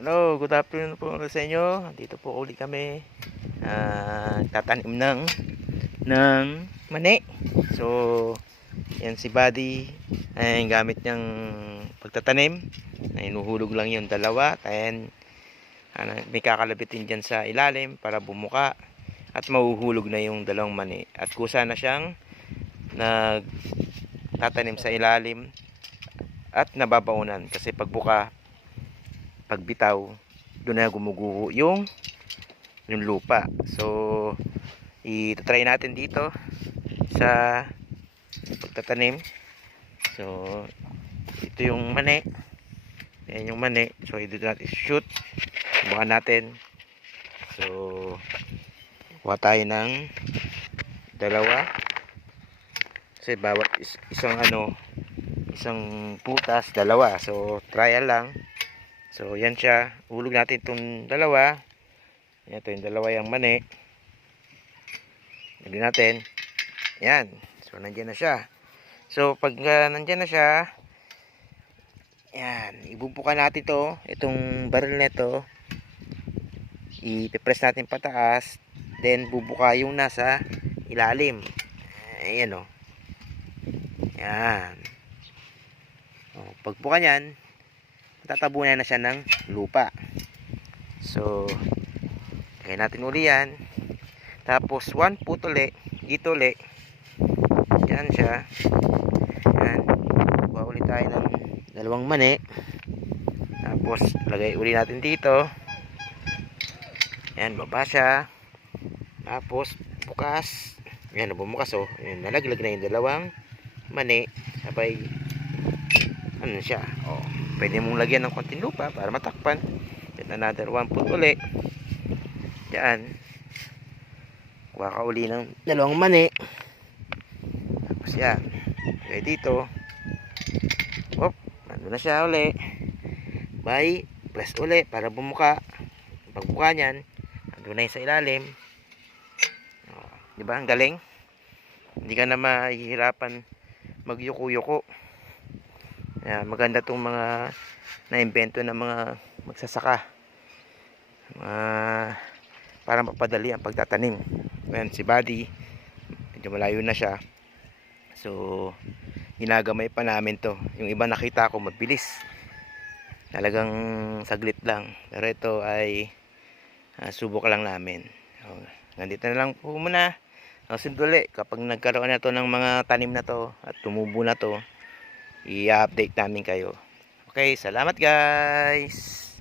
Hello, good afternoon po sa inyo. Dito po uli kami. Tatanim ng mani. So, yan si Buddy. Ay gamit niyang pagtatanim. Ay inuhulog lang yung dalawa. And may kakalabitin dyan sa ilalim para bumuka. At mahuhulog na yung dalawang mani. At kusa na siyang nagtatanim sa ilalim. At nababaunan. Kasi pagbuka, pagbitaw, doon na gumuguho yung lupa. So i-try natin dito sa pagtatanim. So ito yung mani, yan yung mani. So dito natin shoot, subukan natin. So kuha tayo ng dalawa kasi bawat isang putas, dalawa. So trial lang. So yan siya, hulog natin itong dalawa. Ito yung dalawa yung mani. Lagyan natin. Yan. So nandiyan na siya. So pag nandiyan na siya, yan, ibubuka natin to, itong barrel nito. I-press natin pataas, then bubuka yung nasa ilalim. Ayan o. Yan. O, pagbuka niyan, tatabunan na siya ng lupa. So kaya natin uli yan. Tapos 1 foot uli, dito uli. Yan siya. Yan. Kuha ulit tayo ng dalawang mani. Tapos lagay uli natin dito. Yan, baba siya. Tapos bukas. Yan, bumukas o. Yan, nalaglag na yung dalawang mani. Sabay ano siya. O, pwede mong lagyan ng konting lupa para matakpan. Then another 1 foot uli. Yan. Kuha ka uli ng dalawang mani. Tapos yan. Okay, dito. Hop, nandun na siya uli. Bye. Press uli para bumuka. Pagbuka niyan, nandun na yung sa ilalim. Diba? Ang galing. Hindi ka na mahihirapan magyuko-yuko. Maganda itong mga na-invento ng mga magsasaka. Para mapadali ang pagtatanim. Ayan, si Buddy. Medyo malayo na siya. So, ginagamay pa namin to. Yung iba nakita ko mabilis. Talagang saglit lang. Pero ito ay subok lang namin. So, nandito na lang po muna. Sunduli, kapag nagkaroon na to ng mga tanim na to at tumubo na to, i-update namin kayo. Okay, salamat guys!